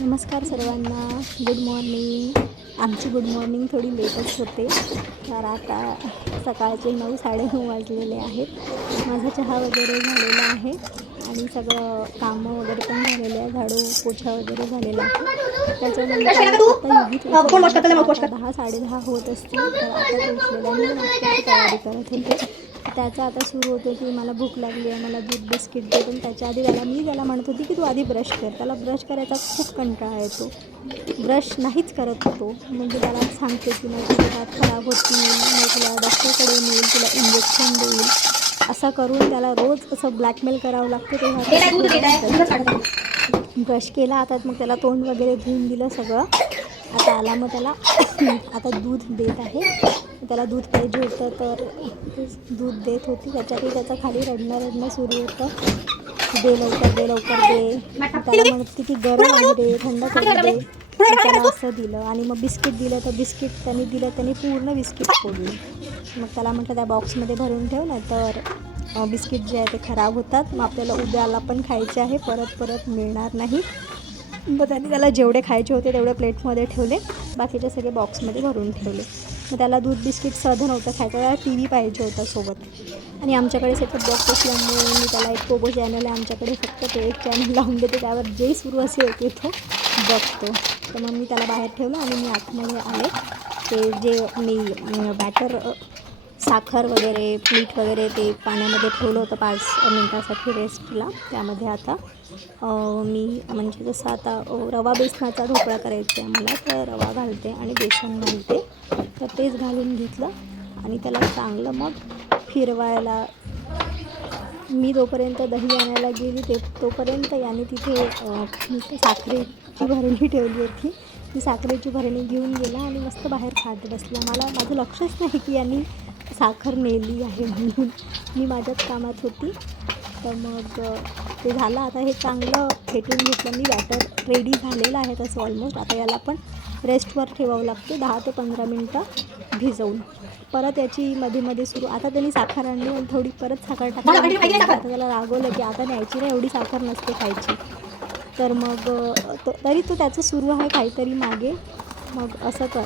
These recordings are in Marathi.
नमस्कार सर्वांना. गुड मॉर्निंग आमची गुड मॉर्निंग थोडी लेटच होते तर आता सकाळचे नऊ साडेनऊ वाजलेले आहेत. माझा चहा वगैरे झालेला आहे आणि सगळं कामं वगैरे पण झालेले आहे. झाडू पोछा वगैरे झालेला आहे. त्याच्यानंतर. दहा साडेदहा होत असतील तर आता तो उठलेला मी नाश्त्याची तयारी करत होते. त्याचं आता सुरू होतं की मला भूक लागली आहे मला दूध बिस्किट दे. पण त्याच्या आधी त्याला मी त्याला म्हणत होती की तू आधी ब्रश कर. त्याला ब्रश करायचा खूप कंटाळा येतो. ब्रश नाहीच करत होतो. म्हणजे त्याला सांगते की तुझे दात खराब होतील मग तुला डॉक्टरकडे नेईल तुला इंजेक्शन देईल. असं करून त्याला रोज असं ब्लॅकमेल करावं लागतं. तेव्हा ब्रश केला आता मग त्याला तोंड वगैरे धुवून दिलं सगळं. आता आला मग त्याला आता दूध देत आहे. त्याला दूध पाहिजे होतं तर दूध देत होती. त्याच्यातही त्याचं खाली रडणं रडणं सुरू होतं. दे लवकर दे लवकर दे. त्याला म्हणते की गरम आहे दे थंड करून दे. त्याला असं दिलं आणि मग बिस्किट दिलं तर बिस्किट त्यांनी दिलं त्यांनी पूर्ण बिस्किट फोडली. मग त्याला म्हटलं त्या बॉक्समध्ये भरून ठेव ना तर बिस्किट जे आहे ते खराब होतात. मग आपल्याला उद्याला पण खायचे आहे परत परत मिळणार नाही. मग त्यांनी त्याला जेवढे खायचे होते तेवढे प्लेटमध्ये ठेवले. बाकीचे सगळे बॉक्समध्ये भरून ठेवले. मग त्याला दूध बिस्किट सहज नव्हतं खायचं. त्याला टी व्ही पाहिजे होता सोबत. आणि आमच्याकडे सेटअप बॉक्स असल्यामुळे मी त्याला एक पोगो चॅनल आहे. आमच्याकडे फक्त ते एक चॅनल लावून देते. त्यावर जे सुरू असेल ते तो बघतो. तर मग मी त्याला बाहेर ठेवलं आणि मी आतमध्ये आले. ते जे मी बॅटर साखर वगैरे मीठ वगैरे ते पाण्यामध्ये ठेवलं होतं पाच मिनटासाठी रेस्टला. त्यामध्ये आता मी म्हणजे जसं आता रवा बेसनाचा ढोकळा करायचा आहे मला तर रवा घालते आणि बेसन घालते. तर तेच घालून घेतलं आणि त्याला चांगलं मग फिरवायला मी जोपर्यंत दही आणायला गेली ते तोपर्यंत याने तिथे साखरेची भरणी ठेवली होती. ती साखरेची भरणी घेऊन गेला आणि मस्त बाहेर खात बसला. मला माझं लक्षच नाही की यांनी साखर नेली आहे म्हणून. मी माझ्याच कामात होती. तर मग ते झालं. आता हे चांगलं फेटून घेतलं मी. बॅटर रेडी झालेलं आहे तसं ऑलमोस्ट आता याला पण रेस्टवर ठेवावं लागते. दहा ते पंधरा मिनटं भिजवून. परत याची मध्ये मध्ये सुरू. आता त्यांनी साखर आणली आणि थोडी परत साखर टाकली. आता त्याला रागवलं की आता न्यायची नाही. एवढी साखर नसते खायची. तर मग तरी तो त्याचं सुरू आहे काहीतरी मागे. मग असं कर.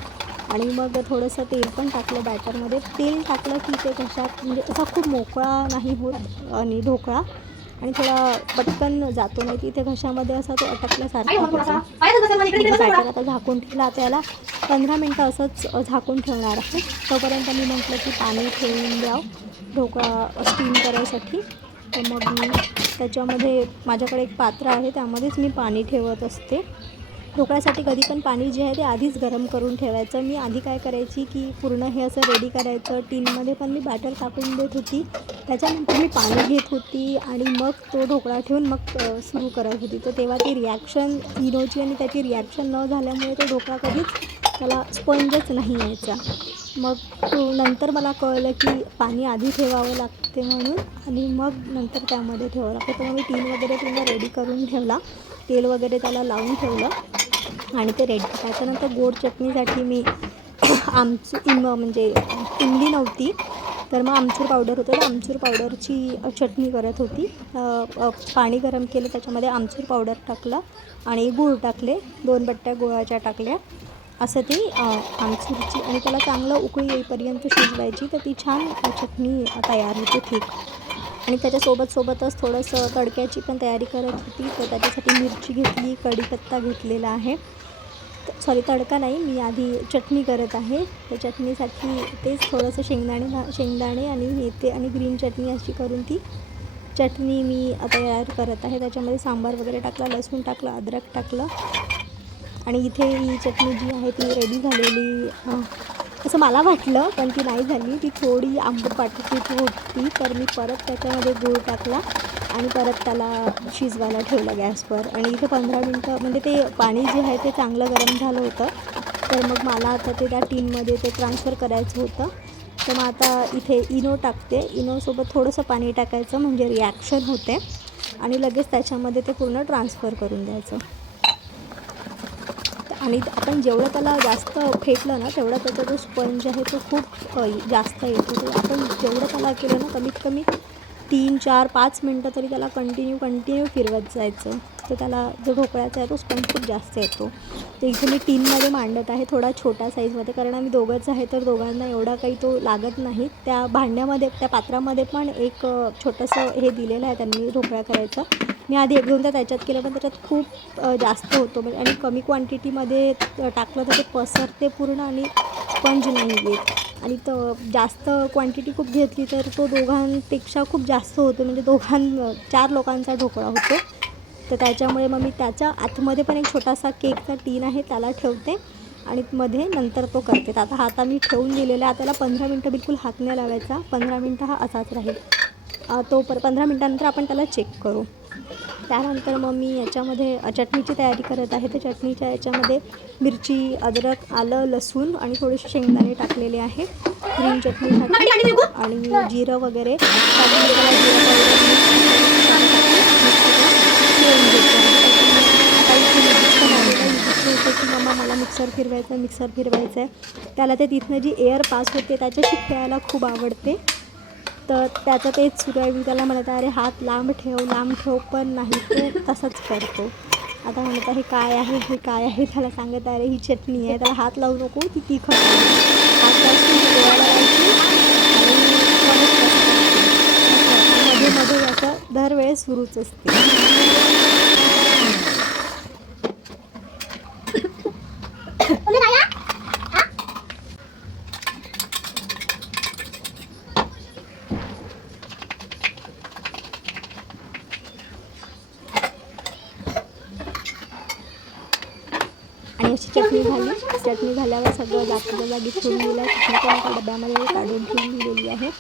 आणि मग थोडंसं तेल पण टाकलं बॅटरमध्ये तेल टाकलं की ते कशात म्हणजे असा खूप मोकळा नाही होत आणि ढोकळा. आणि थोडा पटकन जातो नाही तिथे घशामध्ये असा तो अटकल्यासारखा. बॅटर आता झाकून ठेवलं आता याला पंधरा मिनटं असंच झाकून ठेवणार आहे. तोपर्यंत मी म्हटलं की पाणी ठेवून द्याव ढोकळा स्टीम करायसाठी. तर मग मी त्याच्यामध्ये माझ्याकडे एक पात्र आहे त्यामध्येच मी पाणी ठेवत असते. ढोकळ्यासाठी कधी पण पाणी जे आहे ते आधीच गरम करून ठेवायचं. मी आधी काय करायची की पूर्ण हे असं रेडी करायचं. टीनमध्ये पण मी बॅटर टाकून देत होती. त्याच्यानंतर मी पाणी घेत होती आणि मग तो ढोकळा ठेवून मग सुरू करत होती. तर तेव्हा ती रिॲक्शन इनोची आणि त्याची रिॲक्शन न झाल्यामुळे तो ढोकळा कधीच त्याला स्पंजच नाही यायचा. मग तो नंतर मला कळलं की पाणी आधी ठेवावं लागते म्हणून आणि मग नंतर त्यामध्ये ठेवावं लागतं. तर मग मी टीन वगैरे पूर्ण रेडी करून ठेवला. तेल वगैरे त्याला लावून ठेवलं. आणि ते रेडी त्याच्यानंतर गोड चटणीसाठी मी आमचूर इम म्हणजे इमली नव्हती. तर मग आमचूर पावडर होतं. तर आमचूर पावडरची चटणी करत होती. पाणी गरम केलं. त्याच्यामध्ये आमचूर पावडर टाकलं आणि गूळ टाकले. दोन बट्ट्या गुळाच्या टाकल्या. असं ती अ, आणि त्याला चांगलं उकळी येईपर्यंत शिजवायची. तर ती छान चटणी तयार होते ठीक. आणि त्याच्यासोबत सोबतच थोडंसं तडक्याची पण तयारी करत होती. तर त्याच्यासाठी मिरची घेतली कढीपत्ता घेतलेला आहे. सॉरी तडका नाही मी आधी चटणी करत आहे. तर चटणीसाठी तेच थोडंसं शेंगदाणे शेंगदाणे आणि मेथे आणि ग्रीन चटणी अशी करून ती चटणी मी तयार करत आहे. त्याच्यामध्ये सांबार वगैरे टाकला लसूण टाकलं अद्रक टाकलं. आणि इथे ही चटणी जी आहे ती रेडी झालेली असं मला वाटलं पण ती नाही झाली. ती थोडी आंबट पाठीची होती तर मी परत त्याच्यामध्ये गूळ टाकला आणि परत त्याला शिजवायला ठेवलं गॅसवर. आणि इथे पंधरा मिनटं म्हणजे ते पाणी जे आहे ते चांगलं गरम झालं होतं. तर मग मला आता ते त्या टीनमध्ये ते ट्रान्सफर करायचं होतं. तर मग आता इथे इनो टाकते. इनोसोबत थोडंसं पाणी टाकायचं म्हणजे रिॲक्शन होते. आणि लगेच त्याच्यामध्ये ते पूर्ण ट्रान्सफर करून द्यायचं. आणि आपण जेवढं त्याला जास्त फेटलं ना तेवढा त्याचा जो स्पंज आहे तो खूप जास्त येतो. तर आपण जेवढं त्याला केलं ना कमीत कमी तीन चार पाच मिनटं तरी त्याला कंटिन्यू कंटिन्यू फिरवत जायचं. तर त्याला जो ढोकळ्याचा आहे तो स्पंज खूप जास्त येतो. तर इथे मी टीनमध्ये मांडत आहे थोडा छोटा साईजमध्ये कारण आम्ही दोघंच आहे तर दोघांना एवढा काही तो लागत नाही. त्या भांड्यामध्ये त्या पात्रामध्ये पण एक छोटंसं हे दिलेलं आहे त्यांनी ढोकळा करायचं. मी आधी एक दोनदा त्याच्यात केलं पण त्याच्यात खूप जास्त होतो. म्हणजे आणि कमी क्वांटिटीमध्ये टाकलं तर ते पसरते पूर्ण आणि स्पंज नाही येत. आणि तर जास्त क्वांटिटी खूप घेतली तर तो दोघांपेक्षा खूप जास्त होतो. म्हणजे दोघां चार लोकांचा ढोकळा होतो. तर त्याच्यामुळे मग मी त्याच्या आतमध्ये पण एक छोटासा केकचा टीन आहे त्याला ठेवते आणि मध्ये नंतर तो करते. तर आता हा आता मी ठेवून दिलेला आहे. त्याला पंधरा मिनटं बिलकुल हात नाही लावायचा. पंधरा मिनटं हा असाच राहील. तो पर पंधरा मिनटानंतर आपण त्याला चेक करू. त्यानंतर मग मी याच्यामध्ये चटणीची तयारी करत आहे. तर चटणीच्या याच्यामध्ये मिरची अद्रक आलं लसूण आणि थोडेसे शेंगदाणे टाकलेले आहे. ग्रीन चटणी आणि जिरं वगैरे मम्मा मला मिक्सर फिरवायचं आहे मिक्सर फिरवायचं आहे त्याला ते तिथनं जी एअर पास होते त्याच्याशी खेळायला खूप आवडते. तर त्याचं तेच सुरू आहे. मी त्याला म्हणत आहे अरे हात लांब ठेव लांब ठेव पण नाही तो तसंच करतो. आता म्हणत आहे काय आहे? हे काय आहे? त्याला सांगत आहे अरे ही चटणी आहे. त्याला हात लावू नको ती तिखट असं मध्ये मध्ये याचं दरवेळेस सुरूच असते आणि अशी चटणी झाली. चटणी झाल्यावर सगळं जागच्या जागी ठेवून दिलं. चटणी पण एका डब्यामध्ये काढून ठेवून दिलेली आहे.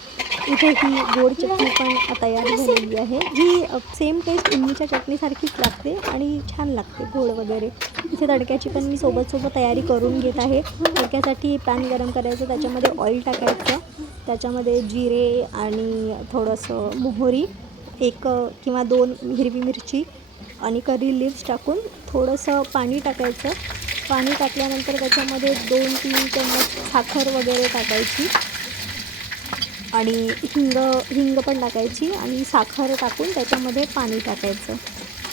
इथे ही गोड चटणी पण तयार झालेली आहे. ही सेम टेस्ट इमलीच्या चटणीसारखीच लागते आणि छान लागते गोड वगैरे. इथे तडक्याची पण मी सोबत सोबत तयारी करून घेत आहे. तडक्यासाठी पॅन गरम करायचं त्याच्यामध्ये ऑइल टाकायचं. त्याच्यामध्ये जिरे आणि थोडंसं मोहरी एक किंवा दोन हिरवी मिरची आणि करी लिव्स टाकून थोडंसं पाणी टाकायचं. पाणी टाकल्यानंतर त्याच्यामध्ये दोन तीन चम्मच साखर वगैरे टाकायची. आणि हिंग हिंग पण टाकायची आणि साखर टाकून त्याच्यामध्ये पाणी टाकायचं.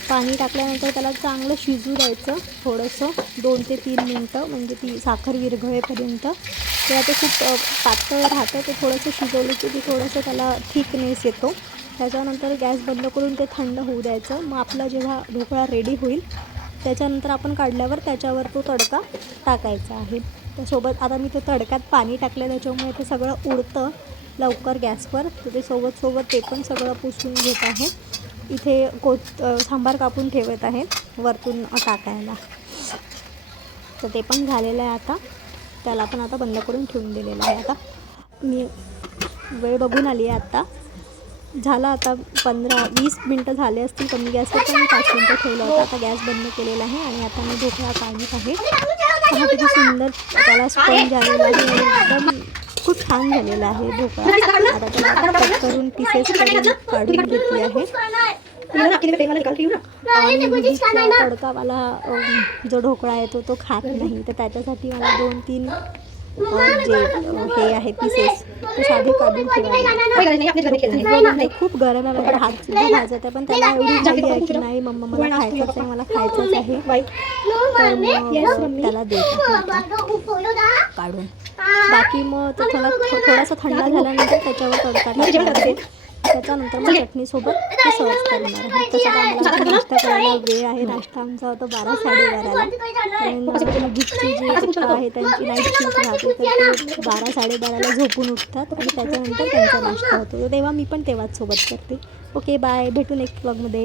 पाणी टाकल्यानंतर त्याला चांगलं शिजू द्यायचं थोडंसं दोन ते तीन मिनटं म्हणजे ती साखर विरघळेपर्यंत. तेव्हा ते खूप पातळ राहतं ते थोडंसं शिजवलं की ते थोडंसं त्याला थिकनेस येतो. त्याच्यानंतर गॅस बंद करून ते थंड होऊ द्यायचं. मग आपला जेव्हा ढोकळा रेडी होईल त्याच्यानंतर आपण काढल्यावर त्याच्यावर तो तडका टाकायचा आहे. त्यासोबत आता मी ते तडक्यात पाणी टाकलं त्याच्यामुळे ते सगळं उडतं लवकर गॅसवर. तर ते सोबत सोबत ते पण सगळं पुसून घेत आहे. इथे कोत सांबार कापून ठेवत आहे वरतून टाकायला. तर ते पण झालेलं आहे आता. त्याला पण आता बंद करून ठेवून दिलेलं आहे आता. मी वेळ बघून आली आहे आत्ता झालं आता पंधरा वीस मिनटं झाले असतील कमी गॅसवर पण मी पाच मिनटं ठेवलं होतं आता गॅस बंद केलेला आहे आणि आता मी ढोकळा काढत आहे किती सुंदर त्याला स्पंज आलेला आहे एकदम खूप छान झालेला आहे ढोकळा आता त्याला कट करून पीसेस करून काढून घेतली आहे तडकावाला जो ढोकळा येतो तो खात नाही तर त्याच्यासाठी मला दोन तीन अ, जे हे आहे पीसेस ते साधे काढून खूप गरम आहे माझा हात सुद्धा भाजत आहे पण त्याला एवढी घाई आहे की नाही मम्मा मला खायचंच आहे मला खायचंच आहे. तर मग त्याला देत. काढून. बाकी मग तो थोडा थोडासा थंड झाल्यानंतर त्याच्यावर तडका त्याच्यानंतर मग चटणीसोबत ते सर्व करणार आहे. आता नाश्ता करायला वेळ आहे. नाश्ता आमचा होता बारा साडेबाराला. गीतचे जे आहे त्यांची नाईट शिफ्ट राहते तर ते बारा साडेबाराला झोपून उठतात आणि त्याच्यानंतर त्यांचा नाश्ता होतो. तेव्हा मी पण तेव्हाच सोबत करते. ओके बाय भेटू नेक्स्ट ब्लॉगमध्ये